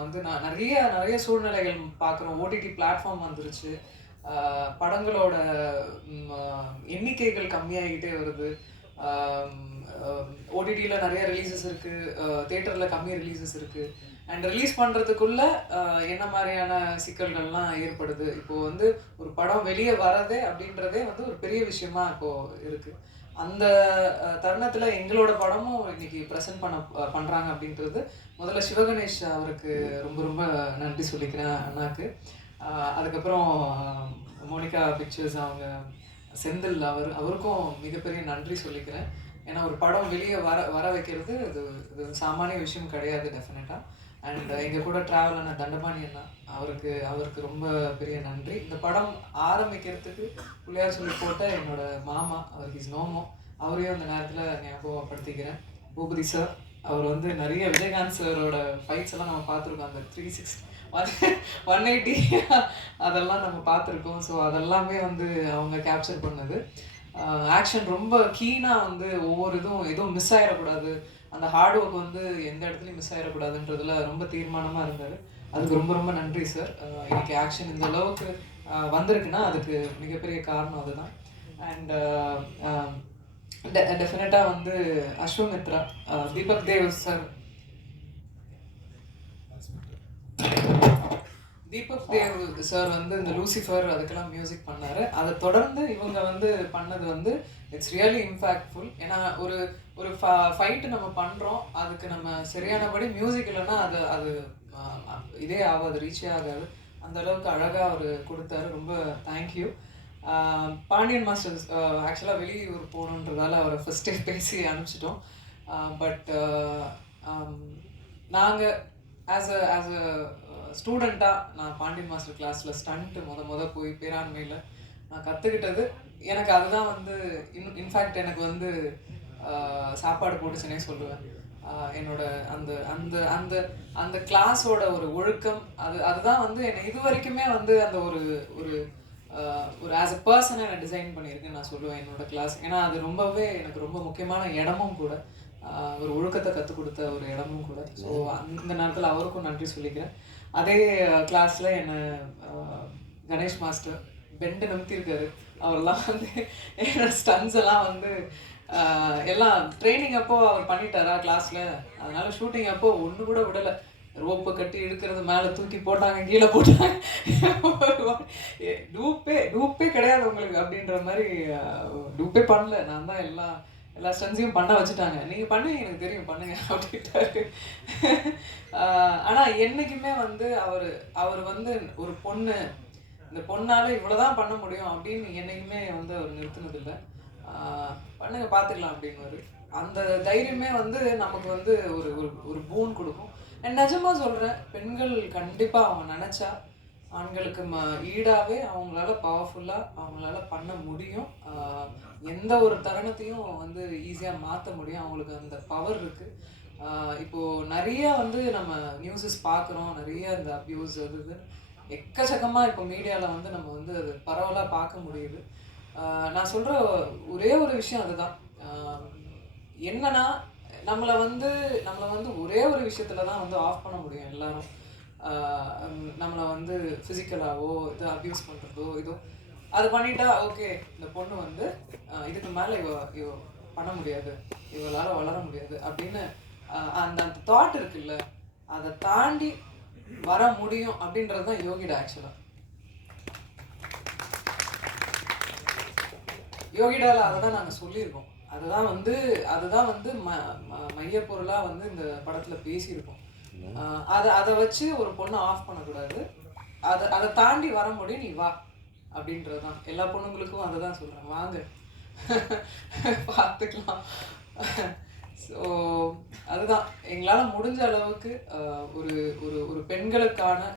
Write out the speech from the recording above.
வந்து நான் நிறைய நிறைய சூழ்நிலைகள் பார்க்குறோம். ஓடிடி பிளாட்ஃபார்ம் வந்துருச்சு. படங்களோட எண்ணிக்கைகள் கம்மியாகிக்கிட்டே வருது. ஓடிடியில் நிறைய ரிலீசஸ் இருக்குது தேட்டரில் கம்மி ரிலீசஸ் இருக்குது அண்ட் ரிலீஸ் பண்ணுறதுக்குள்ள என்ன மாதிரியான சிக்கல்கள்லாம் ஏற்படுது? இப்போது வந்து ஒரு படம் வெளியே வரதே அப்படின்றதே வந்து ஒரு பெரிய விஷயமா இப்போது இருக்குது அந்த தருணத்தில் எங்களோட படமும் இன்னைக்கு ப்ரெசென்ட் பண்ண பண்ணுறாங்க அப்படின்றது முதல்ல சிவகணேஷ் அவருக்கு ரொம்ப ரொம்ப நன்றி சொல்லிக்கிறேன் அண்ணாக்கு. அதுக்கப்புறம் மோனிகா பிக்சர்ஸ் அவங்க செந்தில் அவர் அவருக்கும் மிகப்பெரிய நன்றி சொல்லிக்கிறேன். ஏன்னா ஒரு படம் வெளியே வர வர வைக்கிறது இது இது சாமானிய விஷயம் கிடையாது டெஃபினட்டாக அண்ட் எங்கள் கூட ட்ராவல் ஆன தண்டபாணி அண்ணா அவருக்கு அவருக்கு ரொம்ப பெரிய நன்றி. இந்த படம் ஆரம்பிக்கிறதுக்கு பிள்ளையார் சொல்லி போட்ட என்னோட மாமா அவருக்கு இஸ் நோமோ அவரையும் அந்த நேரத்தில் ஞாபகப்படுத்திக்கிறேன். பூபதி சார் அவர் வந்து நிறைய விஜயகாந்த் சாரோட ஃபைட்ஸ் எல்லாம் நம்ம பார்த்துருக்கோம். அந்த three six one one eighty அதெல்லாம் நம்ம பார்த்துருக்கோம். ஸோ அதெல்லாமே வந்து அவங்க கேப்சர் பண்ணது. ஆக்ஷன் ரொம்ப கீனாக வந்து ஒவ்வொரு இதுவும் எதுவும் மிஸ் ஆகிடக்கூடாது அந்த ஹார்ட் ஒர்க் வந்து எந்த இடத்துலையும் மிஸ் ஆகிடக்கூடாதுன்றதுல ரொம்ப தீர்மானமாக இருந்தார். அதுக்கு ரொம்ப ரொம்ப நன்றி சார் இன்னைக்கு ஆக்ஷன் இந்த அளவுக்கு வந்திருக்குன்னா அதுக்கு மிகப்பெரிய காரணம் அதுதான். அண்ட் டெஃபினட்டாக வந்து அஸ்வமித்ரா தீபக் தேவ் சார் தீபக் தேவ் சார் வந்து இந்த லூசிஃபர் அதுக்கெல்லாம் மியூசிக் பண்ணார். அதை தொடர்ந்து இவங்க வந்து பண்ணது வந்து இட்ஸ் ரியலி இம்பாக்ட்ஃபுல் ஏன்னா ஒரு ஒரு ஃபைட்டு நம்ம பண்ணுறோம் அதுக்கு நம்ம சரியானபடி மியூசிக் இல்லைன்னா அது அது இதே ஆகாது ரீச்சே ஆகாது. அந்த அளவுக்கு அழகாக அவர் கொடுத்தாரு. ரொம்ப தேங்க்யூ பாண்டியன் மாஸ்டர்ஸ் ஆக்சுவலாக வெளியூர் போகணுன்றதால அவரை ஃபஸ்ட்டே பேசி அனுப்பிச்சிட்டோம். பட் நாங்கள் ஆஸ் அ ஆஸ் அ ஸ்டூடெண்ட்டாக நான் பாண்டியன் மாஸ்டர் கிளாஸில் ஸ்டண்ட்டு முத முத போய் பேராண்மையில் நான் கற்றுக்கிட்டது எனக்கு அதுதான் வந்து இன் இன்ஃபேக்ட் எனக்கு வந்து சாப்பாடு போட்டுச்சுன்னே சொல்லுவேன். என்னோட அந்த அந்த அந்த அந்த கிளாஸோட ஒரு ஒழுக்கம் அது அதுதான் வந்து என்னை இது வரைக்குமே வந்து அந்த ஒரு ஒரு ஒரு ஆஸ் அ பர்சனை நான் டிசைன் பண்ணியிருக்கேன்னு நான் சொல்லுவேன் என்னோட கிளாஸ் ஏன்னா அது ரொம்பவே எனக்கு ரொம்ப முக்கியமான இடமும் கூட. ஒரு ஒழுக்கத்தை கற்றுக் கொடுத்த ஒரு இடமும் கூட. ஸோ அந்த நேரத்தில் அவருக்கும் நன்றி சொல்லிக்கிறேன். அதே கிளாஸில் என்னை கணேஷ் மாஸ்டர் பெண்டு நிமித்திருக்காரு. அவர்லாம் வந்து என்னோட ஸ்டன்ஸ் எல்லாம் வந்து எல்லாம் ட்ரைனிங் அப்போ அவர் பண்ணிட்டாரா கிளாஸில் அதனால ஷூட்டிங் அப்போ ஒன்று கூட விடலை. ரோப்பை கட்டி இழுக்கிறது மேலே தூக்கி போட்டாங்க கீழே போட்டாங்க. டூப்பே டூப்பே கிடையாது உங்களுக்கு அப்படின்ற மாதிரி டூப்பே பண்ணல. நான் தான் எல்லா எல்லா ஸ்டன்ஸையும் பண்ண வச்சுட்டாங்க. நீங்கள் பண்ணுங்க எனக்கு தெரியும். பண்ணுங்க அப்படின்ட்டாரு. ஆனால் என்றைக்குமே என்னைக்குமே வந்து அவர் அவர் வந்து ஒரு பொண்ணு இந்த பொண்ணால் இவ்வளோதான் பண்ண முடியும் அப்படின்னு என்னைக்குமே வந்து அவர் நிறுத்தினதில்லை. பண்ணுங்க பார்த்துக்கலாம் அப்படின்னு அந்த தைரியமே வந்து நமக்கு வந்து ஒரு ஒரு ஒரு பூன் கொடுக்கும். நான் நிஜமாக சொல்கிறேன் பெண்கள் கண்டிப்பாக அவங்க நினச்சா ஆண்களுக்கு ம ஈடாகவே அவங்களால பவர்ஃபுல்லாக அவங்களால பண்ண முடியும். எந்த ஒரு தருணத்தையும் வந்து ஈஸியாக மாற்ற முடியும். அவங்களுக்கு அந்த பவர் இருக்குது இப்போது நிறையா வந்து நம்ம நியூஸஸ் பார்க்குறோம் நிறைய அந்த அப்யூஸ் அது எக்கச்சக்கமாக இப்போ மீடியாவில் வந்து நம்ம வந்து அது பரவலாக பார்க்க முடியுது. நான் சொல்கிற ஒரே ஒரு விஷயம் அதுதான். என்னன்னா நம்மளை வந்து நம்மளை வந்து ஒரே ஒரு விஷயத்துல தான் வந்து ஆஃப் பண்ண முடியும் எல்லாரும். நம்மளை வந்து ஃபிசிக்கலாகவோ இது அப்யூஸ் பண்ணுறதோ இதோ அது பண்ணிட்டா ஓகே இந்த பொண்ணு வந்து இதுக்கு மேலே இவ இவ பண்ண முடியாது. இவளால் வளர முடியாது. அப்படின்னு அந்த அந்த தாட் இருக்குல்ல அதை தாண்டி வர முடியும் அப்படின்றது தான் யோகிடா ஆக்சுவலாக யோகிடால அதை தான் நாங்கள் சொல்லியிருக்கோம். அதுதான் வந்து அதுதான் வந்து ம மையப்பொருளாக வந்து இந்த படத்தில் பேசியிருக்கோம். அதை அதை வச்சு ஒரு பொண்ணை ஆஃப் பண்ணக்கூடாது. அதை அதை தாண்டி வர முடியும் நீ வா. அப்படின்றது தான் எல்லா பொண்ணுங்களுக்கும் அதை தான் சொல்கிறேன் வாங்க. பார்த்துக்கலாம். ஸோ அதுதான். எங்களால் முடிஞ்ச அளவுக்கு ஒரு ஒரு ஒரு பெண்களுக்கான